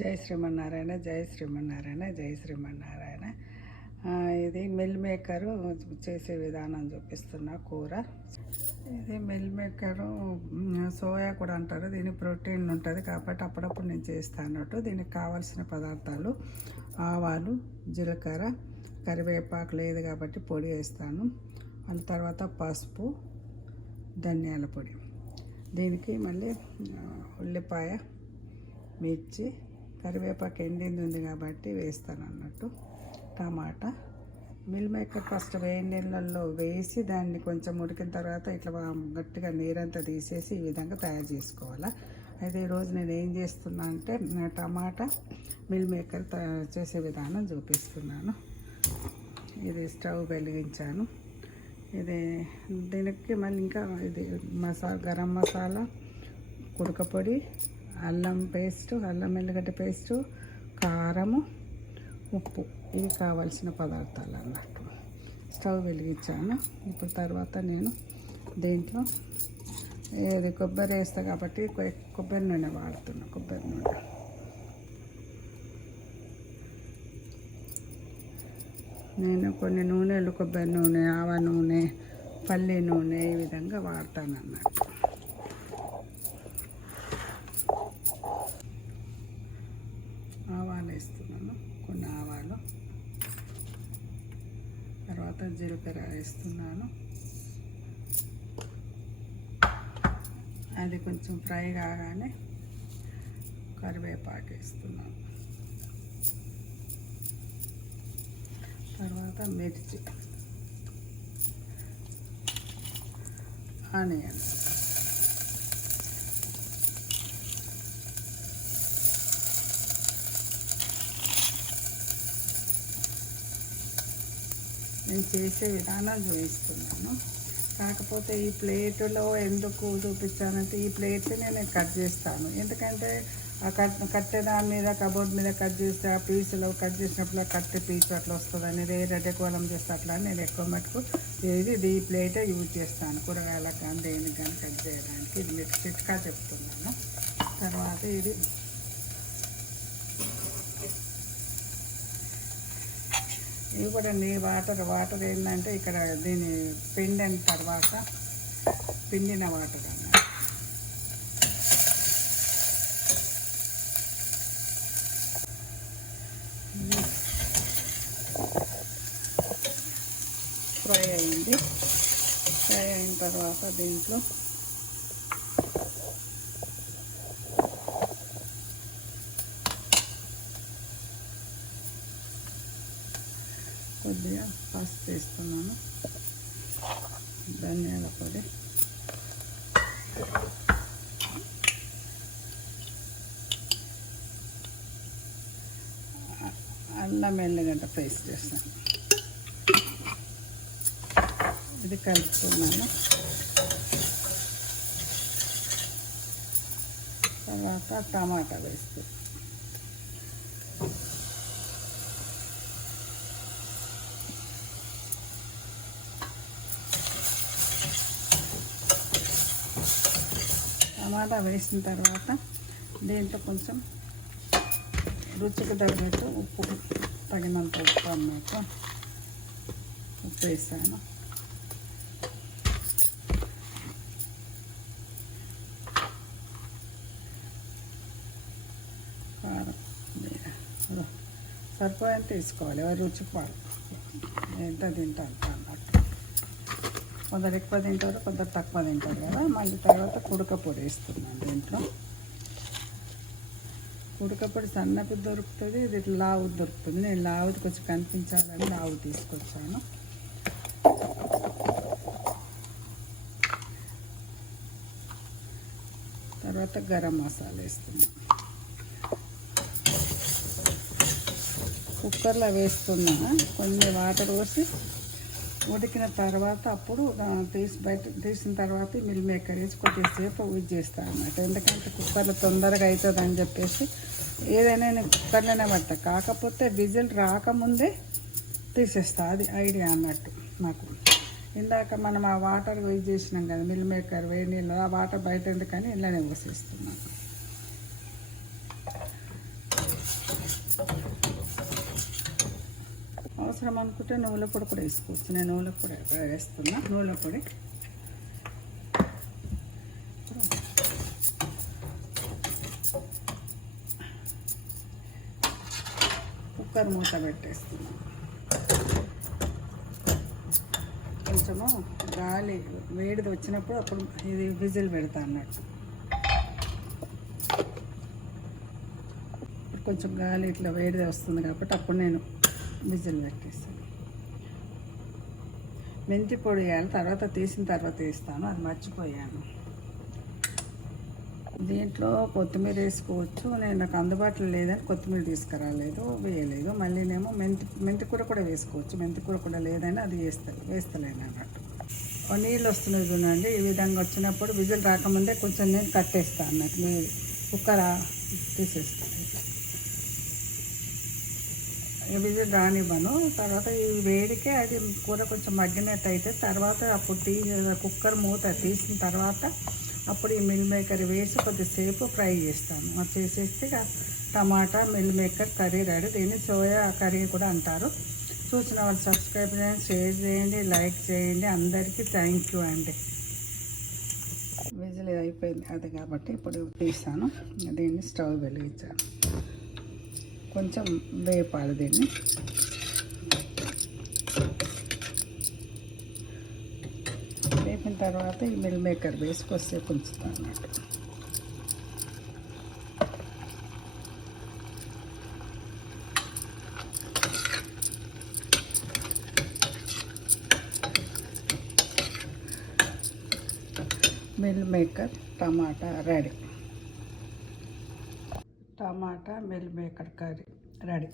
జై శ్రీమన్నారాయణ, జై శ్రీమన్నారాయణ, జై శ్రీమన్నారాయణ. ఇది మిల్ మేకరు చేసే విధానం చూపిస్తున్నా. కూర ఇది మిల్ మేకరు సోయా కూడా అంటారు. దీనికి ప్రోటీన్ ఉంటుంది కాబట్టి అప్పుడప్పుడు నేను చేస్తాను అన్నట్టు. దీనికి కావాల్సిన పదార్థాలు ఆవాలు, జీలకర్ర, కరివేపాకు లేదు కాబట్టి పొడి వేస్తాను. మళ్ళీ తర్వాత పసుపు, ధనియాల పొడి. దీనికి మళ్ళీ ఉల్లిపాయ, మిర్చి, కరివేపాకు ఎండింది ఉంది కాబట్టి వేస్తాను అన్నట్టు. టమాటా, మిల్ మేకర్ ఫస్ట్ వేడి నీళ్ళల్లో వేసి దాన్ని కొంచెం ఉడికిన తర్వాత ఇట్లా గట్టిగా నీరంతా తీసేసి ఈ విధంగా తయారు చేసుకోవాలి. అయితే ఈరోజు నేను ఏం చేస్తున్నా అంటే టమాటా మిల్ మేకర్ చేసే విధానం చూపిస్తున్నాను. ఇది స్టవ్ వెలిగించాను. ఇది దీనికి మళ్ళీ ఇంకా ఇది గరం మసాలా, కుడక పొడి, అల్లం పేస్టు, అల్లం ఎల్లిగడ్డ పేస్టు, కారము, ఉప్పు, ఇవి కావాల్సిన పదార్థాలు అన్నట్టు. స్టవ్ వెలిగించాను. ఇప్పుడు తర్వాత నేను దీంట్లో ఇది కొబ్బరి వేస్తా కాబట్టి కొబ్బరి నూనె వాడుతున్నా. కొబ్బరి నూనె నేను కొన్ని నూనెలు కొబ్బరి నూనె, ఆవ నూనె, పల్లి నూనె ఈ విధంగా వాడతాను అన్నట్టు. ఆవాలు వేస్తున్నాను, కొన్ని ఆవాలు. తర్వాత జీలకర్ర వేస్తున్నాను. అది కొంచెం ఫ్రై కాగానే కరివేపాకు వేస్తున్నాను. తర్వాత మిర్చి, ఆనియన్, నేను చేసే విధానం చూపిస్తున్నాను. కాకపోతే ఈ ప్లేటులో ఎందుకు చూపించానంటే ఈ ప్లేట్ నేను కట్ చేస్తాను. ఎందుకంటే ఆ కట్టె దాని మీద కబోర్డ్ మీద కట్ చేస్తే ఆ పీసులో కట్ చేసినప్పుడు ఆ కట్టె పీచు అట్లా వస్తుందని వేరే కోలం చేస్తే అట్లా నేను ఎక్కువ మటుకు ఇది ఈ ప్లేటే యూజ్ చేస్తాను కూరగాయలకు కానీ దేనికి కానీ కట్ చేయడానికి. ఇది మీకు చిట్కా చెప్తున్నాను. తర్వాత ఇది ఇవి కూడా వాటర్ ఏంటంటే ఇక్కడ దీన్ని పిండిన తర్వాత పిండిన వాటర్ అన్నమాట. ఫ్రై అయింది. ఫ్రై అయిన తర్వాత దీంట్లో కొద్దిగా పసుపు వేస్తున్నాను, ధనియాల పొడి, అల్లం ఎల్లిగడ్డ పేస్ట్ చేస్తాను. ఇది కలుపుతున్నాను. తర్వాత టమాటా వేస్తాను. టమాటా వేసిన తర్వాత దీంట్లో కొంచెం రుచికి తగినట్టు ఉప్పు, తగినంత ఉప్పు అన్నట్టు ఉప్పు వేసాను. కారం సరిపోయేంత తీసుకోవాలి. ఎవరి రుచికి వాడు ఎంత తింటారు అన్నట్టు. కొందరు ఎక్కువ తింటారు, కొందరు తక్కువ తింటారు కదా. మళ్ళీ తర్వాత కుడక పొడి వేస్తున్నాను. దీంట్లో కుడక పొడి సన్నది దొరుకుతుంది, ఇది లావు దొరుకుతుంది. నేను లావుది కొంచెం కనిపించాలని లావు తీసుకొచ్చాను. తర్వాత గరం మసాలా వేస్తున్నాను. కుక్కర్లో వేస్తున్నా. కొన్ని వాటర్ పోసి ఉడికిన తర్వాత అప్పుడు తీసిన తర్వాత మిల్ మేకర్ వేసి కొద్దిసేపు యూజ్ చేస్తాను అన్నమాట. ఎందుకంటే కుక్కర్లో తొందరగా అవుతుంది అని చెప్పేసి ఏదైనా నేను కుక్కర్లోనే పడతా. కాకపోతే విజిల్ రాకముందే తీసేస్తా. అది ఐడియా అన్నట్టు నాకు. ఇందాక మనం ఆ వాటర్ యూజ్ చేసినాం కదా మిల్ మేకర్ వేడి నీళ్ళు, ఆ వాటర్ బయట ఎందుకని ఇలానే పోసేస్తున్నాను. అవసరం అనుకుంటే నువ్వుల పొడి కూడా వేసుకోవచ్చు. నేను నువ్వుల పొడి వేస్తున్నా. నువ్వుల పొడి కుక్కర్ మూత పెట్టేస్తున్నాను. కొంచెము గాలి వేడిది వచ్చినప్పుడు అప్పుడు ఇది విజిల్ పెడతా అన్నట్టు. కొంచెం గాలి ఇట్లా వేడిది వస్తుంది కాబట్టి అప్పుడు నేను విజిల్ పెట్టేస్తాను. మెంతి పొడి వేయాలి, తర్వాత తీసిన తర్వాత వేస్తాను, అది మర్చిపోయాను. దీంట్లో కొత్తిమీర వేసుకోవచ్చు. నేను నాకు అందుబాటులో లేదని కొత్తిమీర తీసుకురాలేదు, వేయలేదు. మళ్ళీనేమో మెంతి కూర కూడా వేసుకోవచ్చు. మెంతి కూర కూడా లేదని అది వేస్తలేను అన్నట్టు. నీళ్ళు వస్తున్నాయి చూడండి. ఈ విధంగా వచ్చినప్పుడు విజిల్ రాకముందే కొంచెం నేను కట్టేస్తాను అన్నట్టు. మీరు కుక్కర్ తీసేస్తాను. విజిల్ రానివ్వను. తర్వాత ఈ వేడికే అది కూర కొంచెం మగ్గినట్టు అయితే తర్వాత అప్పుడు కుక్కర్ మూత తీసిన తర్వాత అప్పుడు ఈ మిల్ మేకర్ వేసి కొద్దిసేపు ఫ్రై చేస్తాను. అది చేసేస్తే టమాటా మిల్ మేకర్ కర్రీ రెడీ. దీన్ని సోయా కర్రీ కూడా అంటారు. చూసిన వాళ్ళు సబ్స్క్రైబ్ చేయండి, షేర్ చేయండి, లైక్ చేయండి. అందరికీ థ్యాంక్ యూ అండి. విజిల్ అయిపోయింది అది కాబట్టి ఇప్పుడు తీసాను. దీన్ని స్టవ్ వెలిగించాను. కొంచెం వేపాలి దీన్ని. వేపిన తర్వాత ఈ మిల్ మేకర్ వేసి కొద్దిసేపు ఉంచుతాను అన్నట్టు. మిల్ మేకర్ టమాటా రెడీ. టమాటా మిల్ మేకర్ కర్రీ రెడీ.